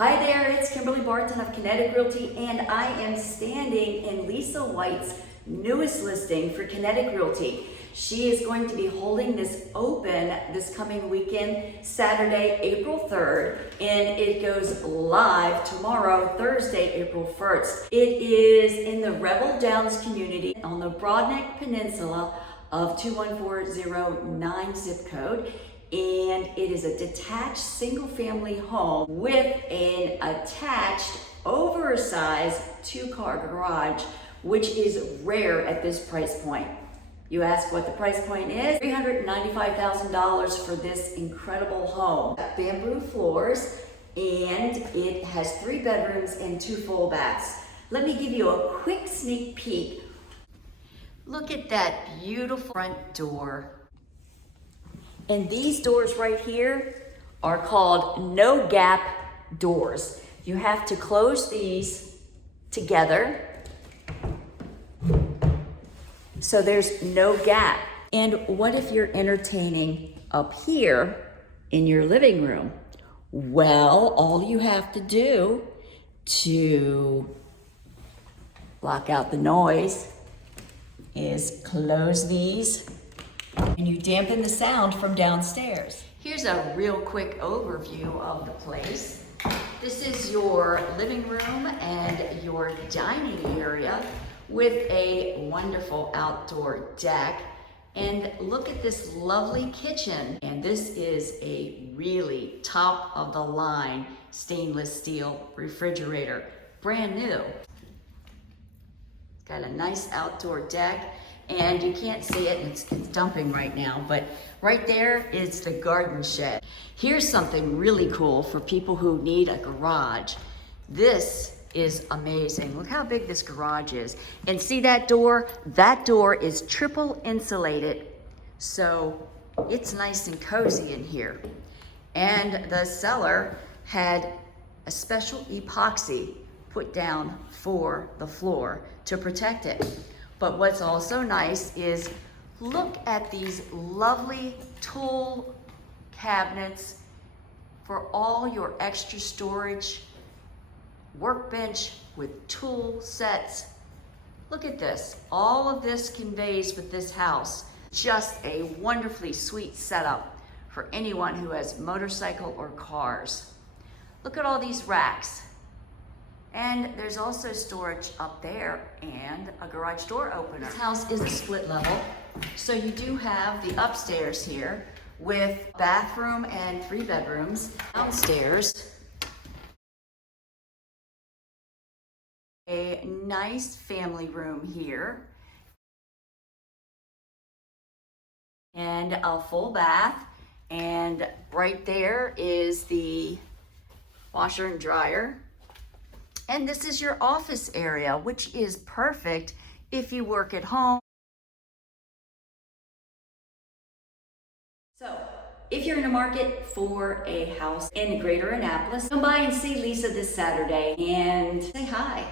Hi there, it's Kimberly Barton of KINETIC Realty, and I am standing in Lisa White's newest listing for KINETIC Realty. She is going to be holding this open this coming weekend, Saturday, April 3rd, and it goes live tomorrow, Thursday, April 1st. It is in the Revell Downs community on the Broadneck Peninsula of 21409 zip code. And it is a detached single-family home with an attached, oversized two-car garage, which is rare at this price point. You ask what the price point is? $395,000 for this incredible home. Bamboo floors, and it has 3 bedrooms and 2 full baths. Let me give you a quick sneak peek. Look at that beautiful front door. And these doors right here are called no gap doors. You have to close these together so there's no gap. And what if you're entertaining up here in your living room? Well, all you have to do to block out the noise is close these, and you dampen the sound from downstairs. Here's a real quick overview of the place. This is your living room and your dining area with a wonderful outdoor deck. And look at this lovely kitchen. And this is a really top of the line stainless steel refrigerator, brand new. It's got a nice outdoor deck. And you can't see it, and it's dumping right now, but right there is the garden shed. Here's something really cool for people who need a garage. This is amazing. Look how big this garage is. And see that door? That door is triple insulated, so it's nice and cozy in here. And the seller had a special epoxy put down for the floor to protect it. But what's also nice is look at these lovely tool cabinets for all your extra storage, workbench with tool sets. Look at this. All of this conveys with this house. Just a wonderfully sweet setup for anyone who has motorcycle or cars. Look at all these racks. And there's also storage up there and a garage door opener. This house is a split level, so you do have the upstairs here with bathroom and 3 bedrooms. Downstairs, a nice family room here and a full bath. And right there is the washer and dryer. And this is your office area, which is perfect if you work at home. So, if you're in the market for a house in Greater Annapolis, come by and see Lisa this Saturday and say hi.